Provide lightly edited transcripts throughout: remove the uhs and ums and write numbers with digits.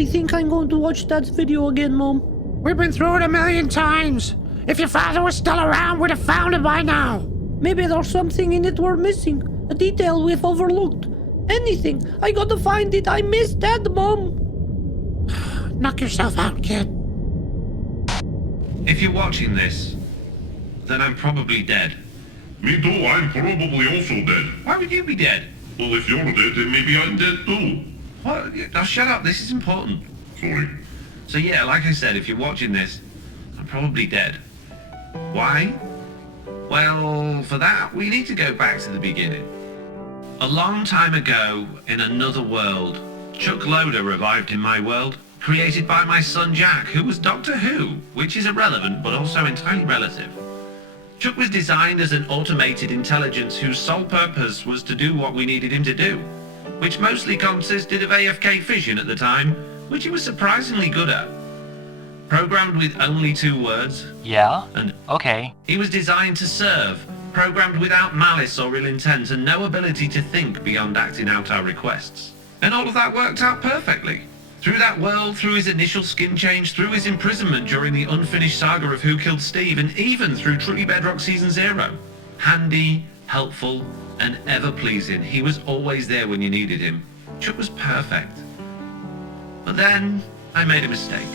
I think I'm going to watch that video again, Mom. We've been through it 1,000,000 times. If your father was still around, we'd have found it by now. Maybe there's something in it we're missing. A detail we've overlooked. Anything. I gotta find it. I miss Dad, Mom. Knock yourself out, kid. If you're watching this, then I'm probably dead. Me too, I'm probably also dead. Why would you be dead? Well, if you're dead, then maybe I'm dead too. What? Now shut up, this is important. Sorry. So yeah, like I said, if you're watching this, I'm probably dead. Why? Well, for that, we need to go back to the beginning. A long time ago, in another world, Chuck Loader revived in my world, created by my son Jack, who was Doctor Who, which is irrelevant but also entirely relative. Chuck was designed as an automated intelligence whose sole purpose was to do what we needed him to do, which mostly consisted of AFK fission at the time, which he was surprisingly good at. Programmed with only 2 words. Yeah? And Okay. he was designed to serve, programmed without malice or ill intent and no ability to think beyond acting out our requests. And all of that worked out perfectly. Through that world, through his initial skin change, through his imprisonment during the unfinished saga of Who Killed Steve, and even through truly Bedrock Season 0. Handy, helpful, and ever-pleasing, he was always there when you needed him. Chuck was perfect. But then, I made a mistake.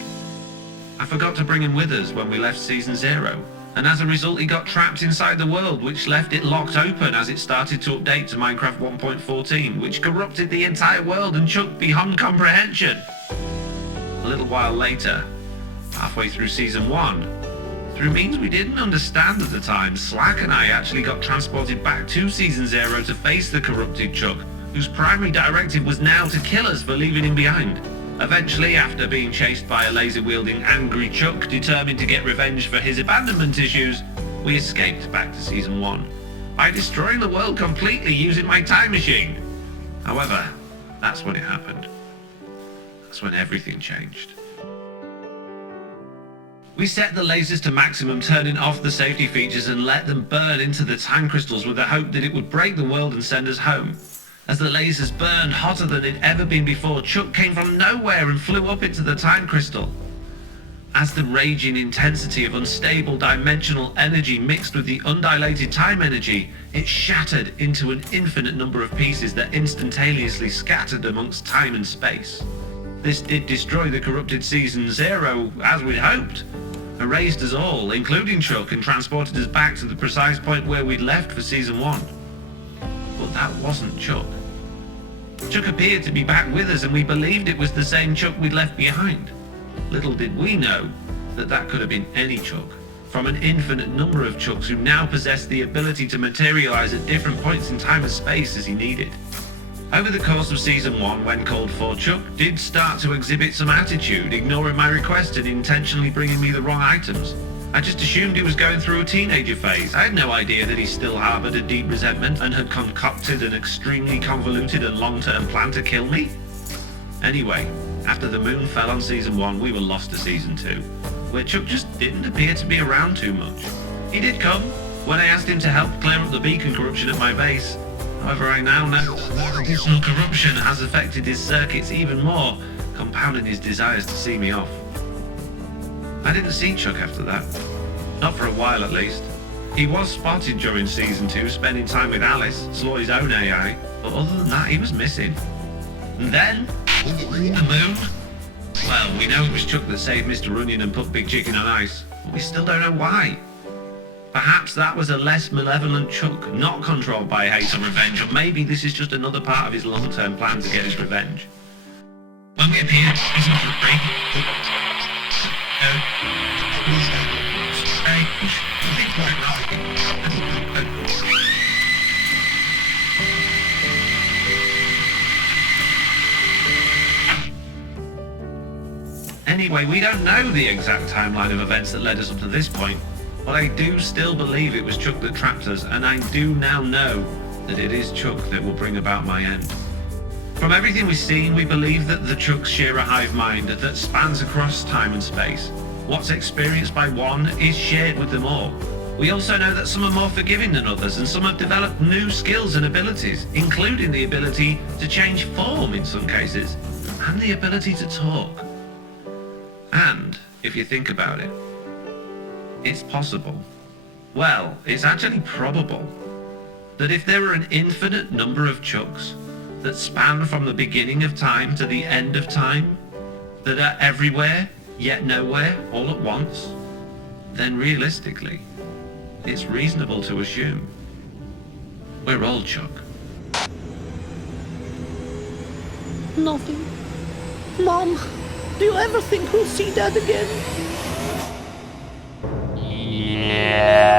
I forgot to bring him with us when we left Season 0, and as a result he got trapped inside the world, which left it locked open as it started to update to Minecraft 1.14, which corrupted the entire world and Chuck beyond comprehension. A little while later, halfway through Season 1, through means we didn't understand at the time, Slack and I actually got transported back to Season 0 to face the corrupted Chuck, whose primary directive was now to kill us for leaving him behind. Eventually, after being chased by a laser-wielding angry Chuck determined to get revenge for his abandonment issues, we escaped back to Season 1 by destroying the world completely using my time machine. However, that's when it happened. That's when everything changed. We set the lasers to maximum, turning off the safety features and let them burn into the time crystals with the hope that it would break the world and send us home. As the lasers burned hotter than it'd ever been before, Chuck came from nowhere and flew up into the time crystal. As the raging intensity of unstable dimensional energy mixed with the undilated time energy, it shattered into an infinite number of pieces that instantaneously scattered amongst time and space. This did destroy the corrupted Season 0, as we'd hoped, erased us all, including Chuck, and transported us back to the precise point where we'd left for Season 1. But that wasn't Chuck. Chuck appeared to be back with us and we believed it was the same Chuck we'd left behind. Little did we know that that could have been any Chuck, from an infinite number of Chucks who now possessed the ability to materialize at different points in time and space as he needed. Over the course of Season 1, when called for, Chuck did start to exhibit some attitude, ignoring my request and intentionally bringing me the wrong items. I just assumed he was going through a teenager phase. I had no idea that he still harbored a deep resentment and had concocted an extremely convoluted and long-term plan to kill me. Anyway, after the moon fell on Season 1, we were lost to Season 2, where Chuck just didn't appear to be around too much. He did come, when I asked him to help clear up the beacon corruption at my base. However, I now know that additional corruption has affected his circuits even more, compounding his desires to see me off. I didn't see Chuck after that. Not for a while, at least. He was spotted during Season 2, spending time with Alice, Sloy's own AI, but other than that, he was missing. And then, the moon? Well, we know it was Chuck that saved Mr. Onion and put Big Chicken on ice, but we still don't know why. Perhaps that was a less malevolent Chuck, not controlled by hate or revenge, or maybe this is just another part of his long-term plan to get his revenge. When we appeared, it was not a break. Anyway, we don't know the exact timeline of events that led us up to this point, but I do still believe it was Chuck that trapped us, and I do now know that it is Chuck that will bring about my end. From everything we've seen, we believe that the Chucks share a hive mind that spans across time and space. What's experienced by one is shared with them all. We also know that some are more forgiving than others, and some have developed new skills and abilities, including the ability to change form in some cases. and the ability to talk. And, if you think about it, it's possible. Well, it's actually probable that if there were an infinite number of Chucks that span from the beginning of time to the end of time, that are everywhere, yet nowhere, all at once, then realistically, it's reasonable to assume we're all Chuck. Nothing. Mom, do you ever think we'll see Dad again? Yeah.